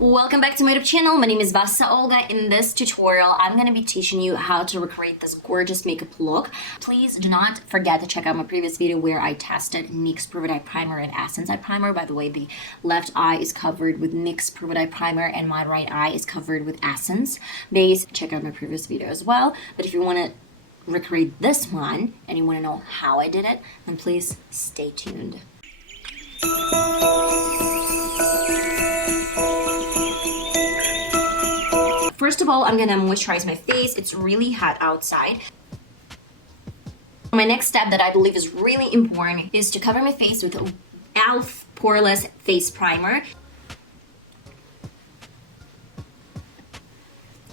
Welcome back to my YouTube channel. My name is VassaOlga. In this tutorial, I'm going to be teaching you how to recreate this gorgeous makeup look. Please do not forget to check out my previous video where I tested NYX Proof It Eye Primer and Essence Eye Primer. By the way, the left eye is covered with NYX Proof It Eye Primer and my right eye is covered with Essence base. Check out my previous video as well. But if you want to recreate this one and you want to know how I did it, then please stay tuned. First of all, I'm gonna moisturize my face. It's really hot outside. My next step that I believe is really important is to cover my face with e.l.f. poreless face primer.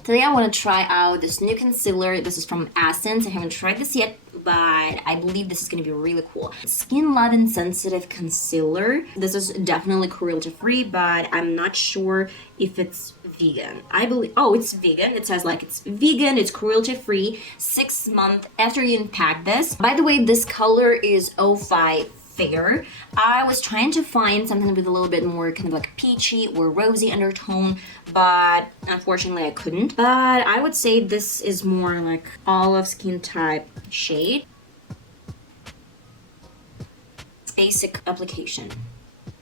Today I want to try out this new concealer. This is from Essence. I haven't tried this yet, but I believe this is going to be really cool. Skin Lovin Sensitive Concealer. This is definitely cruelty-free, but I'm not sure if it's vegan. I believe, oh, it's vegan. It says like it's vegan, it's cruelty-free, 6 months after you unpack this. By the way, this color is 05 Fair. I was trying to find something with a little bit more kind of like peachy or rosy undertone, but unfortunately I couldn't. But I would say this is more like olive skin type shade. Basic application.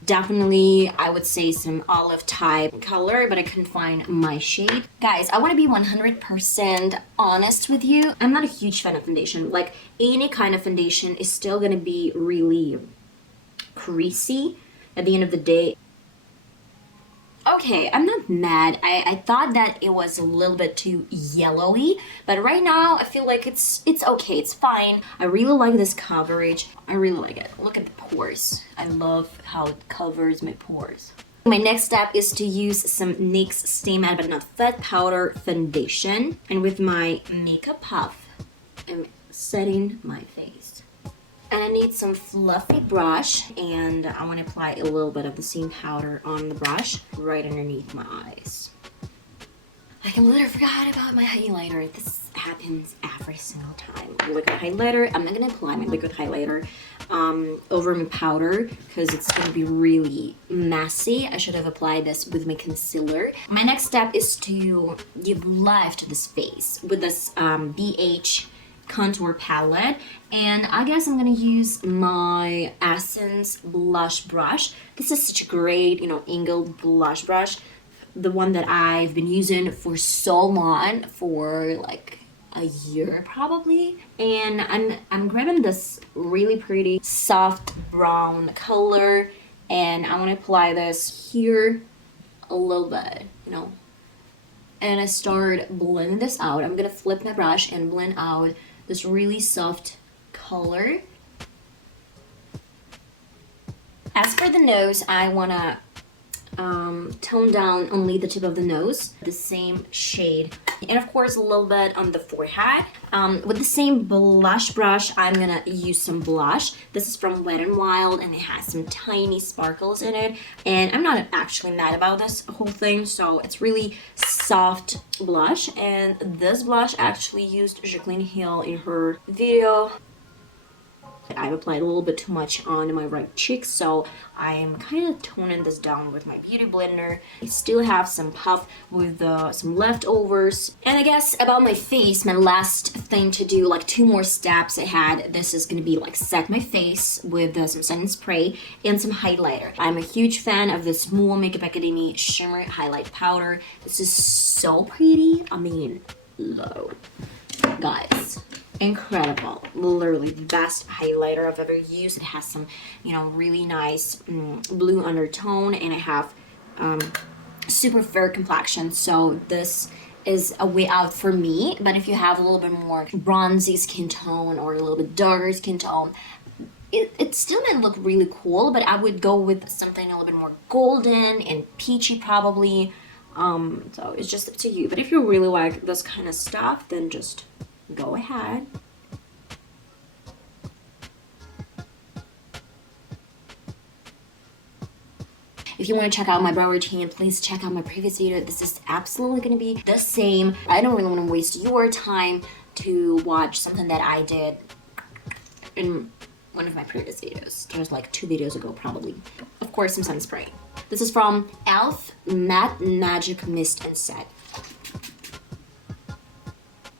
Definitely, I would say some olive type color, but I couldn't find my shade. Guys, I want to be 100% honest with you. I'm not a huge fan of foundation. Like, any kind of foundation is still going to be really creasy at the end of the day. Okay, I'm not mad. I thought that it was a little bit too yellowy, but right now I feel like it's okay, it's fine. I really like this coverage. I really like it. Look at the pores. I love how it covers my pores. My next step is to use some NYX Stay Matte But Not Fat Powder Foundation. And with my makeup puff, I'm setting my face. And I need some fluffy brush, and I want to apply a little bit of the same powder on the brush right underneath my eyes. I completely forgot about my highlighter. This happens every single time. Liquid highlighter. I'm not going to apply my liquid highlighter over my powder because it's going to be really messy. I should have applied this with my concealer. My next step is to give life to this face with this BH contour palette, and I guess I'm gonna use my Essence blush brush. This is such a great, angled blush brush, the one that I've been using for so long, for like a year probably. And I'm grabbing this really pretty soft brown color, and I want to apply this here a little bit, and I start blending this out. I'm gonna flip my brush and blend out this really soft color. As for the nose, I wanna tone down only the tip of the nose, the same shade, and of course a little bit on the forehead. With the same blush brush, I'm gonna use some blush. This is from Wet n Wild, and it has some tiny sparkles in it, and I'm not actually mad about this whole thing. So it's really soft blush, and this blush actually used Jaclyn Hill in her video. I've applied a little bit too much on my right cheek, so I'm kind of toning this down with my beauty blender. I still have some puff with some leftovers. And I guess about my face, my last thing to do, like 2 more steps ahead, this is gonna be like set my face with some setting spray and some highlighter. I'm a huge fan of this MUA Makeup Academy Shimmer Highlight Powder. This is so pretty. I mean, low. Guys, incredible. Literally the best highlighter I've ever used. It has some, really nice blue undertone, and I have super fair complexion, so this is a way out for me. But if you have a little bit more bronzy skin tone or a little bit darker skin tone, it still might look really cool, but I would go with something a little bit more golden and peachy probably. So it's just up to you. But if you really like this kind of stuff, then just go ahead. If you want to check out my brow routine, please check out my previous video. This is absolutely going to be the same. I don't really want to waste your time to watch something that I did in one of my previous videos. It was like 2 videos ago probably. Of course, some sun spray. This is from e.l.f. Matte Magic Mist and Set.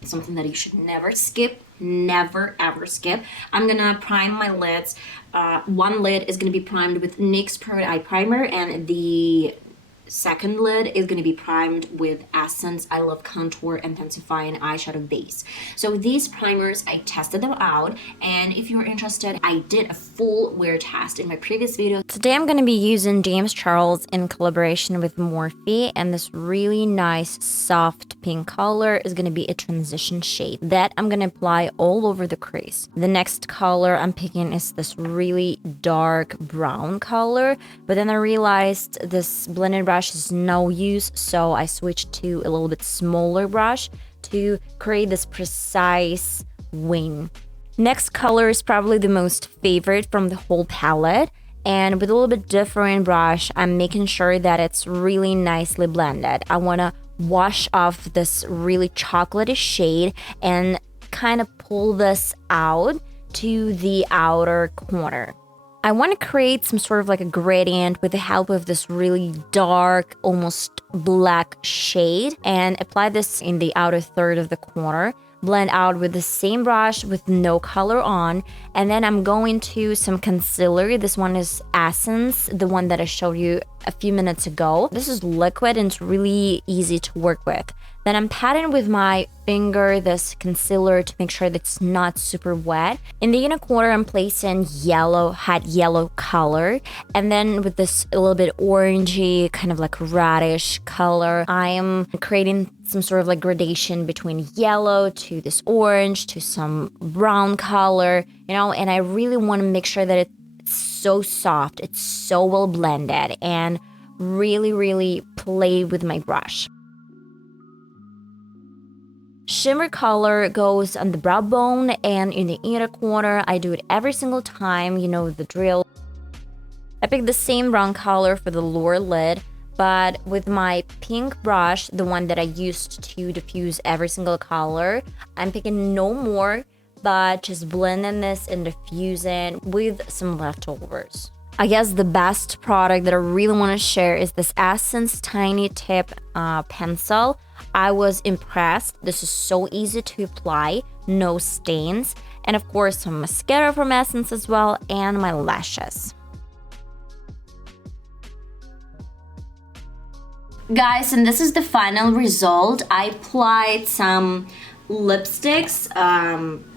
Something that you should never skip, never ever skip. I'm gonna prime my lids. One lid is gonna be primed with NYX Pro Eye Primer, and the second lid is going to be primed with Essence I Love Contour Intensifying Eyeshadow Base. So these primers, I tested them out, and if you're interested, I did a full wear test in my previous video. Today I'm going to be using James Charles in collaboration with Morphe, and this really nice soft pink color is going to be a transition shade that I'm going to apply all over the crease. The next color I'm picking is this really dark brown color, but then I realized this blending brush is no use, so I switched to a little bit smaller brush to create this precise wing. Next color is probably the most favorite from the whole palette, and with a little bit different brush, I'm making sure that it's really nicely blended. I want to wash off this really chocolatey shade and kind of pull this out to the outer corner. I want to create some sort of like a gradient with the help of this really dark, almost black shade, and apply this in the outer third of the corner. Blend out with the same brush with no color on, and then I'm going to some concealer. This one is Essence, the one that I showed you a few minutes ago. This is liquid and it's really easy to work with. Then I'm patting with my finger this concealer to make sure that it's not super wet. In the inner corner, I'm placing hot yellow color. And then with this a little bit orangey, kind of like radish color, I am creating some sort of like gradation between yellow to this orange to some brown color, you know, and I really want to make sure that it's so soft, it's so well blended, and really play with my brush. Shimmer color goes on the brow bone and in the inner corner. I do it every single time, you know the drill. I picked the same brown color for the lower lid, but with my pink brush, the one that I used to diffuse every single color, I'm picking no more, but just blending this and diffusing with some leftovers. I guess the best product that I really want to share is this Essence Tiny Tip pencil. I was impressed. This is so easy to apply, no stains, and of course some mascara from Essence as well, and my lashes. Guys, and this is the final result. I applied some lipsticks.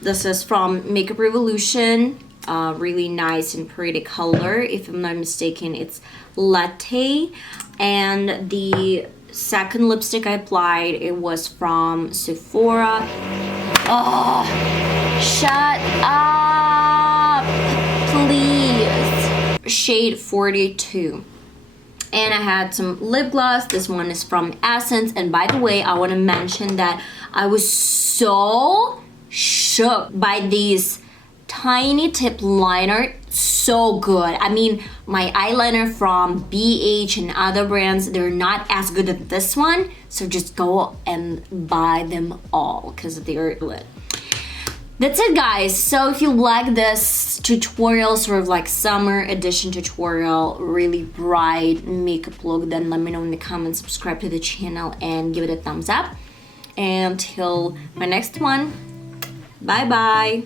This is from Makeup Revolution. Really nice and pretty color. If I'm not mistaken, it's Latte. And the second lipstick I applied, it was from Sephora. Oh, shut up, please. Shade 42. And I had some lip gloss. This one is from Essence. And by the way, I want to mention that I was so shook by these tiny tip liner. So good. I mean, my eyeliner from BH and other brands, they're not as good as this one. So just go and buy them all because they're lit. That's it, guys. So if you like this tutorial, sort of like summer edition tutorial, really bright makeup look, then let me know in the comments, subscribe to the channel, and give it a thumbs up. And until my next one, bye bye.